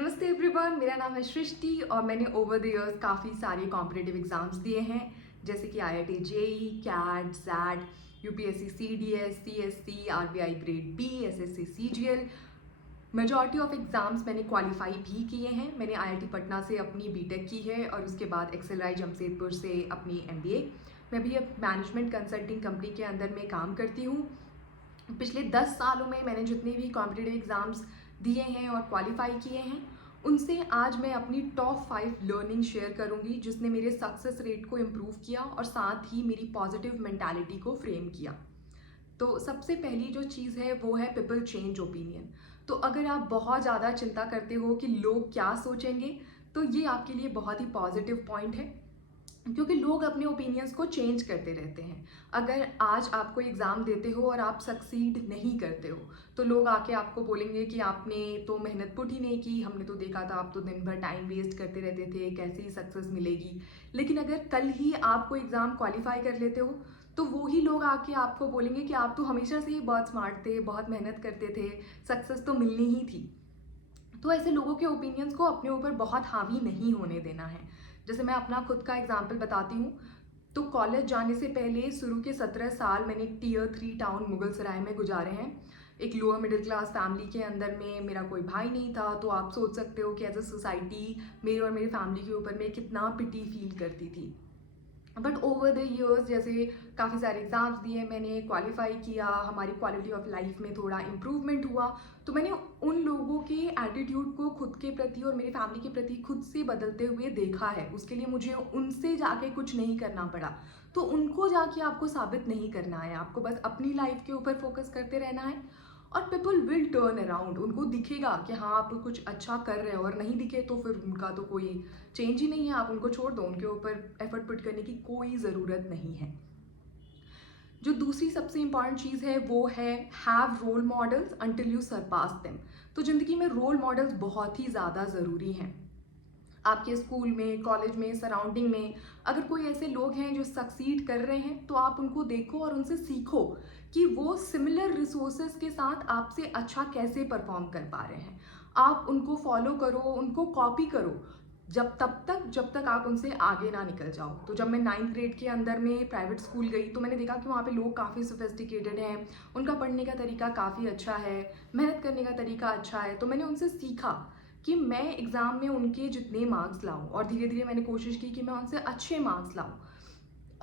नमस्ते एवरीवन, मेरा नाम है सृष्टि और मैंने ओवर द इयर्स काफ़ी सारे कॉम्पिटिटिव एग्जाम्स दिए हैं, जैसे कि IIT JEE, CAT, XAT, UPSC CDS, CSC, RBI grade B, SSC CGL। Majority of exams मैंने क्वालिफाई भी किए हैं। मैंने IIT पटना से अपनी बीटेक की है और उसके बाद एक्सेलराई जमशेदपुर से अपनी MBA। मैं भी अब मैनेजमेंट कंसल्टिंग कंपनी के अंदर में काम करती हूँ। पिछले 10 सालों में मैंने जितने भी कॉम्पिटिटिव एग्ज़ाम्स दिए हैं और क्वालिफाई किए हैं, उनसे आज मैं अपनी टॉप 5 लर्निंग शेयर करूंगी, जिसने मेरे सक्सेस रेट को इम्प्रूव किया और साथ ही मेरी पॉजिटिव मेंटालिटी को फ्रेम किया। तो सबसे पहली जो चीज़ है वो है पीपल चेंज ओपिनियन। तो अगर आप बहुत ज़्यादा चिंता करते हो कि लोग क्या सोचेंगे, तो ये आपके लिए बहुत ही पॉजिटिव पॉइंट है, क्योंकि लोग अपने ओपिनियंस को चेंज करते रहते हैं। अगर आज आपको एग्ज़ाम देते हो और आप सक्सीड नहीं करते हो, तो लोग आके आपको बोलेंगे कि आपने तो मेहनत पुट ही नहीं की, हमने तो देखा था आप तो दिन भर टाइम वेस्ट करते रहते थे, कैसे ही सक्सेस मिलेगी। लेकिन अगर कल ही आप कोई एग्ज़ाम क्वालिफाई कर लेते हो, तो वो ही लोग आके आपको बोलेंगे कि आप तो हमेशा से ही बहुत स्मार्ट थे, बहुत मेहनत करते थे, सक्सेस तो मिलनी ही थी। तो ऐसे लोगों के ओपिनियंस को अपने ऊपर बहुत हावी नहीं होने देना है। जैसे मैं अपना खुद का एग्जाम्पल बताती हूँ, तो कॉलेज जाने से पहले शुरू के 17 साल मैंने एक Tier 3 टाउन मुगलसराय में गुजारे हैं। एक लोअर मिडिल क्लास फैमिली के अंदर में मेरा कोई भाई नहीं था, तो आप सोच सकते हो कि एज अ सोसाइटी मेरी और मेरी फैमिली के ऊपर में कितना पिटी फील करती थी। बट ओवर द ईयर्स जैसे काफ़ी सारे एग्ज़ाम्स दिए, मैंने क्वालिफाई किया, हमारी क्वालिटी ऑफ लाइफ में थोड़ा इम्प्रूवमेंट हुआ। तो मैंने उन लोगों के एटीट्यूड को खुद के प्रति और मेरी फैमिली के प्रति खुद से बदलते हुए देखा है। उसके लिए मुझे उनसे जाके कुछ नहीं करना पड़ा। तो उनको जाके आपको साबित नहीं करना है, आपको बस अपनी लाइफ के ऊपर फोकस करते रहना है और पीपल विल टर्न अराउंड। उनको दिखेगा कि हाँ आप कुछ अच्छा कर रहे हो, और नहीं दिखे तो फिर उनका तो कोई चेंज ही नहीं है, आप उनको छोड़ दो, उनके ऊपर एफर्ट पुट करने की कोई ज़रूरत नहीं है। जो दूसरी सबसे इंपॉर्टेंट चीज़ है वो है have role models until you surpass them. तो ज़िंदगी में रोल मॉडल्स बहुत ही ज़्यादा ज़रूरी हैं। आपके स्कूल में, कॉलेज में, सराउंडिंग में अगर कोई ऐसे लोग हैं जो सक्सीड कर रहे हैं, तो आप उनको देखो और उनसे सीखो कि वो सिमिलर रिसोर्सेज के साथ आपसे अच्छा कैसे परफॉर्म कर पा रहे हैं। आप उनको फॉलो करो, उनको कॉपी करो, जब तक आप उनसे आगे ना निकल जाओ। तो जब मैं 9th ग्रेड के अंदर में प्राइवेट स्कूल गई, तो मैंने देखा कि वहाँ पे लोग काफ़ी सोफिस्टिकेटेड हैं, उनका पढ़ने का तरीका काफ़ी अच्छा है, मेहनत करने का तरीका अच्छा है। तो मैंने उनसे सीखा कि मैं एग्ज़ाम में उनके जितने मार्क्स लाऊं, और धीरे धीरे मैंने कोशिश की कि मैं उनसे अच्छे मार्क्स लाऊं।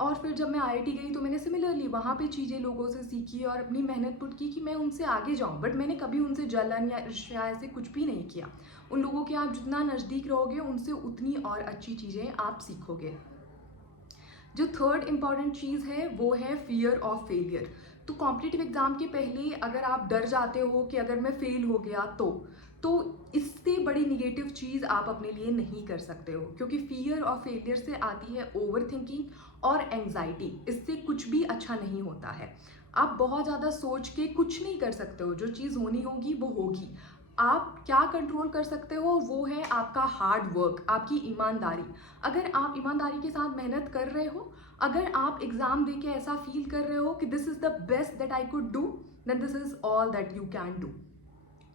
और फिर जब मैं IIT गई, तो मैंने सिमिलरली वहाँ पे चीज़ें लोगों से सीखी और अपनी मेहनत पुट की कि मैं उनसे आगे जाऊँ। बट मैंने कभी उनसे जलन या ईर्ष्या ऐसे कुछ भी नहीं किया। उन लोगों के आप जितना नज़दीक रहोगे, उनसे उतनी और अच्छी चीज़ें आप सीखोगे। जो थर्ड इम्पॉर्टेंट चीज़ है वो है फियर ऑफ फेलियर। तो कॉम्पिटिटिव एग्जाम के पहले अगर आप डर जाते हो कि अगर मैं फेल हो गया तो इससे बड़ी निगेटिव चीज़ आप अपने लिए नहीं कर सकते हो, क्योंकि फियर ऑफ फेलियर से आती है ओवर थिंकिंग और एंग्जाइटी। इससे कुछ भी अच्छा नहीं होता है। आप बहुत ज़्यादा सोच के कुछ नहीं कर सकते हो, जो चीज़ होनी होगी वो होगी। आप क्या कंट्रोल कर सकते हो वो है आपका हार्ड वर्क, आपकी ईमानदारी। अगर आप ईमानदारी के साथ मेहनत कर रहे हो, अगर आप एग्जाम दे के ऐसा फील कर रहे हो कि this is the best that I could do, then this is all that you can do.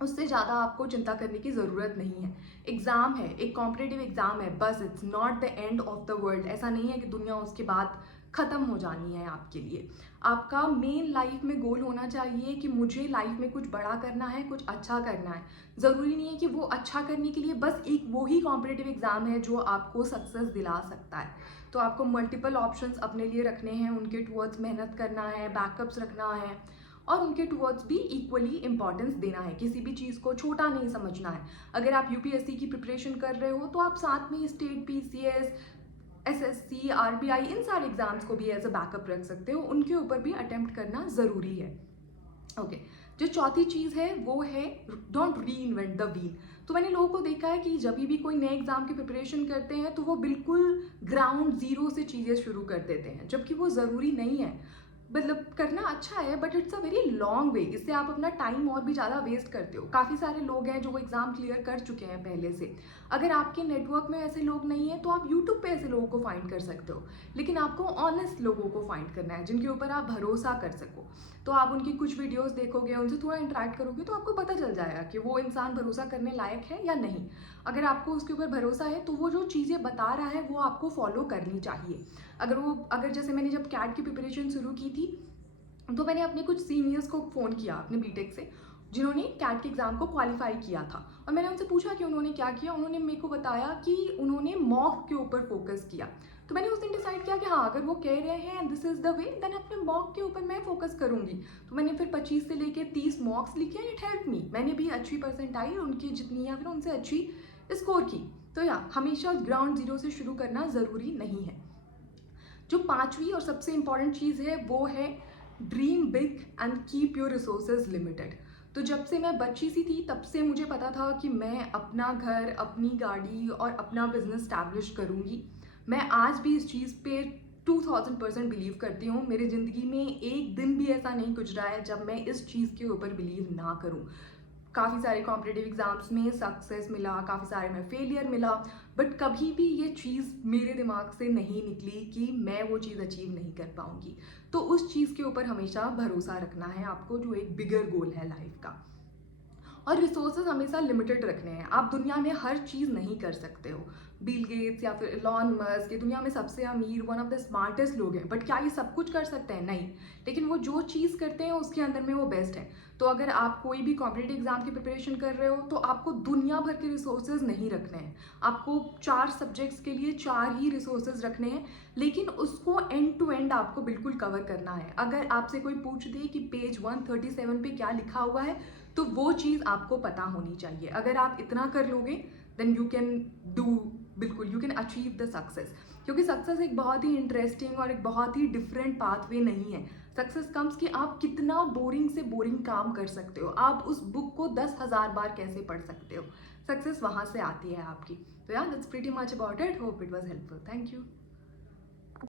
उससे ज़्यादा आपको चिंता करने की ज़रूरत नहीं है। एग्ज़ाम है, एक कॉम्पिटिटिव एग्ज़ाम है, बस it's not the end of the world. ऐसा नहीं है कि दुनिया उसके बाद ख़त्म हो जानी है आपके लिए। आपका मेन लाइफ में गोल होना चाहिए कि मुझे लाइफ में कुछ बड़ा करना है, कुछ अच्छा करना है। ज़रूरी नहीं है कि वो अच्छा करने के लिए बस एक वो ही कॉम्पिटिटिव एग्ज़ाम है जो आपको सक्सेस दिला सकता है। तो आपको मल्टीपल ऑप्शंस अपने लिए रखने हैं, उनके टुवर्ड्स मेहनत करना है, बैकअप्स रखना है और उनके टुवर्ड्स भी इक्वली इंपॉर्टेंस देना है। किसी भी चीज़ को छोटा नहीं समझना है। अगर आप यूपीएससी की प्रिपरेशन कर रहे हो, तो आप साथ में स्टेट PCS, SSC, RBI इन सारे एग्जाम्स को भी एज अ बैकअप रख सकते हो, उनके ऊपर भी अटेम्प्ट करना ज़रूरी है। ओके। जो चौथी चीज़ है वो है डोंट री इन्वेंट द व्हील। तो मैंने लोगों को देखा है कि जब भी कोई नए एग्जाम की प्रिपरेशन करते हैं, तो वो बिल्कुल ग्राउंड जीरो से चीज़ें शुरू कर देते हैं, जबकि वो ज़रूरी नहीं है। मतलब करना अच्छा है, but it's a very long way. इससे आप अपना टाइम और भी ज़्यादा वेस्ट करते हो। काफ़ी सारे लोग हैं जो वो एग्ज़ाम क्लियर कर चुके हैं पहले से। अगर आपके नेटवर्क में ऐसे लोग नहीं हैं तो आप यूट्यूब पे ऐसे लोगों को फाइंड कर सकते हो, लेकिन आपको ऑनेस्ट लोगों को फाइंड करना है जिनके ऊपर आप भरोसा कर सको। तो आप उनकी कुछ वीडियोस देखोगे, उनसे थोड़ा इंटरेक्ट करोगे तो आपको पता चल जाएगा कि वो इंसान भरोसा करने लायक है या नहीं। अगर आपको उसके ऊपर भरोसा है तो वो जो चीज़ें बता रहा है वो आपको फॉलो करनी चाहिए। अगर जैसे मैंने जब कैट की प्रिपरेशन शुरू की थी तो मैंने अपने कुछ सीनियर्स को फ़ोन किया अपने बीटेक से, जिन्होंने कैट के एग्ज़ाम को क्वालिफाई किया था, और मैंने उनसे पूछा कि उन्होंने क्या किया। उन्होंने मेरे को बताया कि उन्होंने मॉक के ऊपर फोकस किया। तो मैंने उस दिन डिसाइड किया कि हाँ, अगर वो कह रहे हैं this is the way, then अपने मॉक के ऊपर मैं फोकस करूँगी। तो मैंने फिर 25 से लेके 30 मॉक्स लिखे एंड इट हेल्प मी। मैंने भी अच्छी परसेंटाइल उनकी जितनी या फिर उनसे अच्छी स्कोर की। तो या हमेशा ग्राउंड ज़ीरो से शुरू करना ज़रूरी नहीं है। जो पांचवी और सबसे इंपॉर्टेंट चीज़ है वो है dream big and keep your resources limited. तो जब से मैं बच्ची सी थी तब से मुझे पता था कि मैं अपना घर, अपनी गाड़ी और अपना बिजनेस स्टैब्लिश करूँगी। मैं आज भी इस चीज़ पे 2000% बिलीव करती हूँ। मेरी ज़िंदगी में एक दिन भी ऐसा नहीं गुजरा है जब मैं इस चीज़ के ऊपर बिलीव ना करूँ। काफ़ी सारे कॉम्पिटिटिव एग्ज़ाम्स में सक्सेस मिला, काफ़ी सारे में फेलियर मिला, बट कभी भी ये चीज़ मेरे दिमाग से नहीं निकली कि मैं वो चीज़ अचीव नहीं कर पाऊँगी। तो उस चीज़ के ऊपर हमेशा भरोसा रखना है आपको, जो एक बिगर गोल है लाइफ का। और रिसोर्सेज हमेशा लिमिटेड रखने हैं। आप दुनिया में हर चीज़ नहीं कर सकते हो। बिल गेट्स या फिर इलॉन मस्क ये दुनिया में सबसे अमीर, वन ऑफ द स्मार्टेस्ट लोग हैं, बट क्या ये सब कुछ कर सकते हैं? नहीं। लेकिन वो जो चीज़ करते हैं उसके अंदर में वो बेस्ट है। तो अगर आप कोई भी कॉम्पिटिटिव एग्जाम की प्रिपरेशन कर रहे हो तो आपको दुनिया भर के रिसोर्सेज नहीं रखने हैं। आपको 4 सब्जेक्ट्स के लिए 4 ही रिसोर्सेज रखने हैं, लेकिन उसको एंड टू एंड आपको बिल्कुल कवर करना है। अगर आपसे कोई पूछ दे कि पेज 137 पे क्या लिखा हुआ है, तो वो चीज़ आपको पता होनी चाहिए। अगर आप इतना कर लोगे देन यू कैन डू, बिल्कुल you can achieve the success. क्योंकि सक्सेस एक बहुत ही इंटरेस्टिंग और एक बहुत ही डिफरेंट पाथवे नहीं है। सक्सेस कम्स कि आप कितना बोरिंग से बोरिंग काम कर सकते हो, आप उस बुक को 10,000 बार कैसे पढ़ सकते हो। सक्सेस वहाँ से आती है आपकी। तो यार that's pretty much about it, hope it was helpful. Thank you.